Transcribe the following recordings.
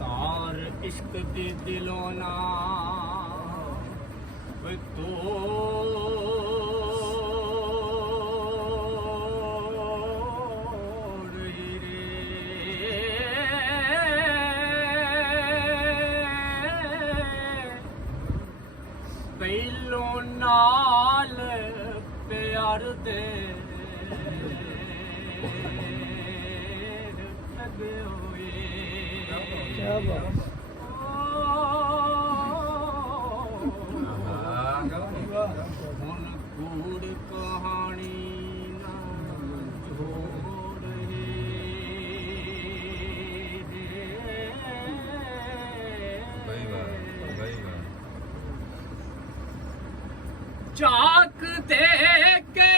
तार इश्क दे दिलों ना वे तोड़ रे पहलों नाल प्यार दे ਹੁਣ ਕੂੜ ਕਹਾਣੀ ਨਾ ਜੋੜ ਚਾਕ ਦੇ ਕੇ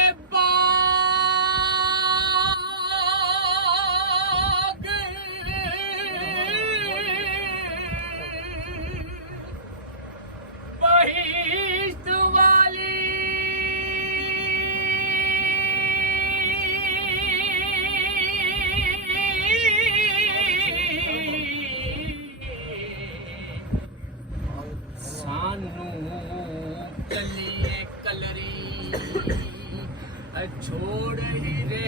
छोड़ ही रे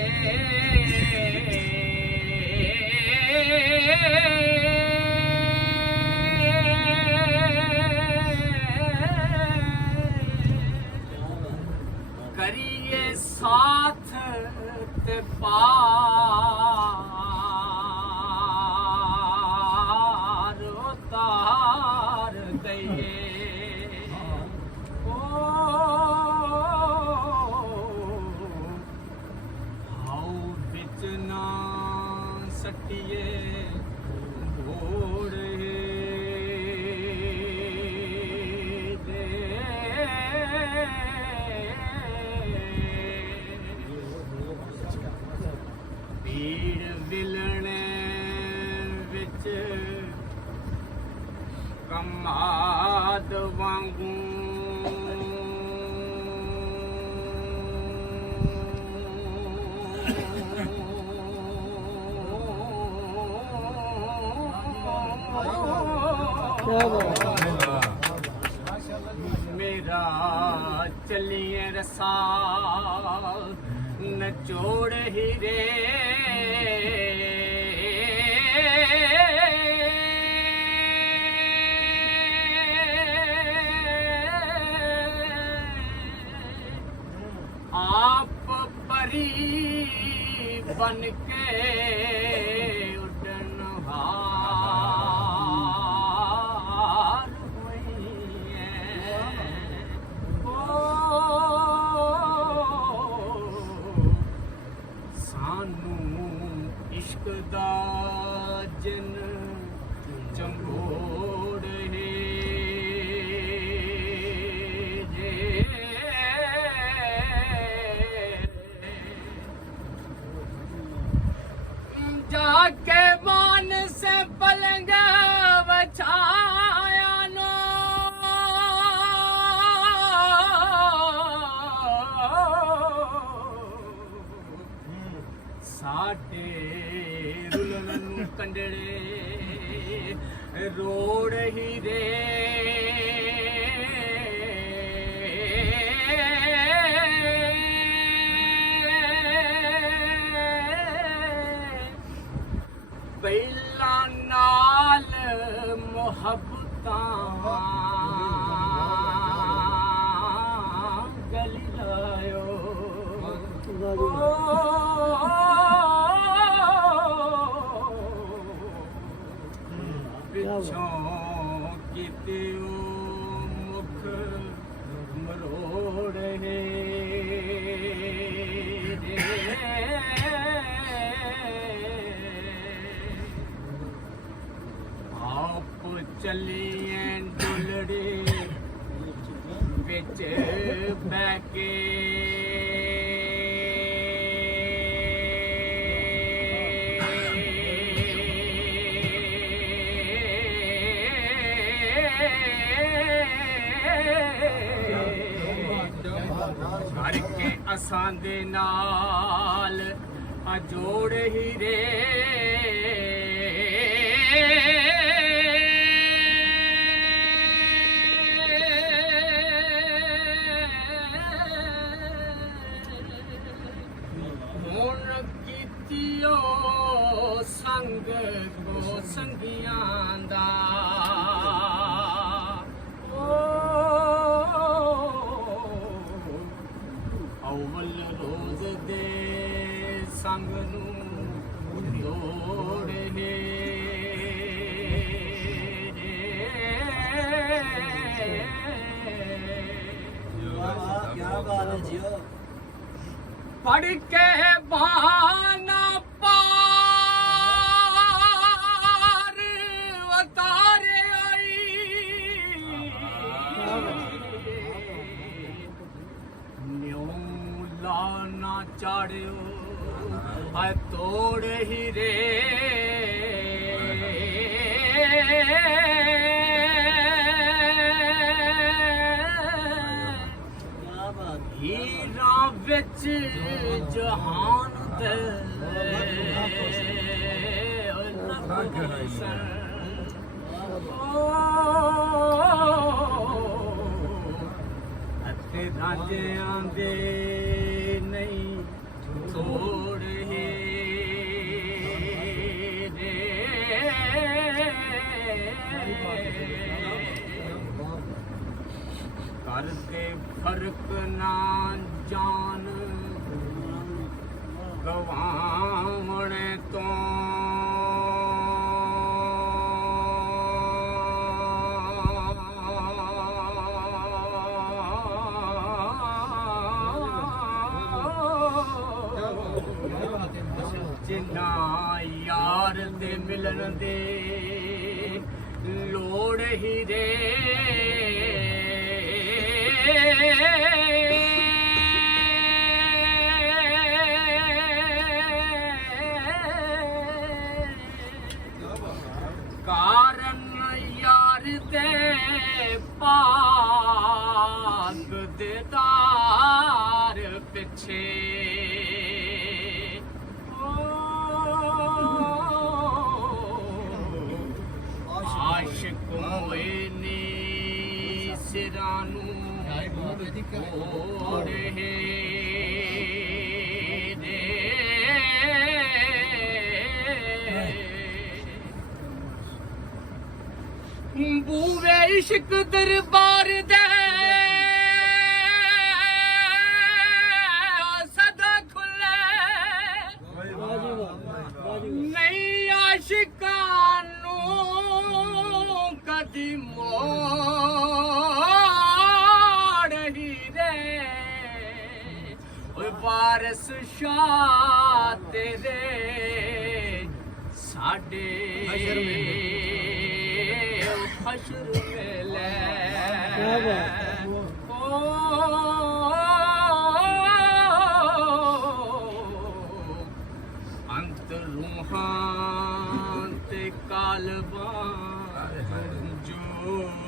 करिए साथ ते पार उतार दइए सटिए घोड़ दे पीड़ विलने विच कमाद वांगू मेरा चलिए रसा नचोड़ ही रे आप परी बन के उड़न इश्क दा जिन चंगोड़ है जे जाके मान से पलंग बचाया नो साडे रुलन कंडड़े रोड़ ही रे पहला नाल मोहब्बतां गली लायो ਪਿੱਛੋਂ ਕੀਤੇ ਉਹ ਮੁਖ ਮਰੋੜ ਹੈ ਆਪ ਚੱਲੀਏ ਡੁਲੜੇ ਵਿੱਚ ਬਹਿ ਕੇ ਹਰ ਕੇ ਅਸਾਂ ਦੇ ਨਾਲ ਆ ਜੋੜ ਹੀ ਰੇ ਹੁਣ ਕੀਤੀਓ ਸੰਗ ਕੋ ਸੰਗੀਆਂ ਦਾ ਅਵਲ ਰੋਜ਼ ਦੇ ਸੰਗ ਨੂੰ ਲੋੜੇ क्या बात है जियो पढ़ के बाना पार उतारे आई न्यू लाना चाड़ियो आ तोड़ ही रे ਹੀਰਾ ਵਿੱਚ ਜਹਾਨ ਦੇ ਅਤੇ ਰਾਜਿਆਂ ਦੇ ਨਹੀਂ ਤੋੜ ਹੈ ਕਰਦੇ ਫਰਕ ਨਾ ਜਾਣ ਗਵਾਵਣ ਤੋਂ ਜਿੰਨਾ ਯਾਰ ਦੇ ਮਿਲਣ ਦੇ ਲੋੜ ਹੀ ਰੇ ਕਾਰਨ ਯਾਰ ਦੇ ਭਾਗ ਦੇ ਦਾਰ ਪਿੱਛੇ ਆਸ਼ਿਕ ਹੋਏ ਨੀ ਸਿਰਾਂ ਨੂੰ ਓੜੇ ਦੇ ਬੂਵੇ ਇਸ਼ਕ ਦਰਬਾਰ ਦੇ ਸਦਾ ਖੁੱਲੇ ਨਹੀਂ ਆਸ਼ਿਕਾਂ ਨੂੰ ਕਦੀ ਮੋੜ ਹੀ ਰੇ ਓਏ ਵਾਰਿਸ ਸ਼ਾਹ ਤੇਰੇ ਸਾਡੇ ਹਸ਼ਰ ਵੇਲੇ ਅੰਤ ਰੂਹਾਂ ਤੇ ਕਾਲਬਾਂ ਜੋੜੇ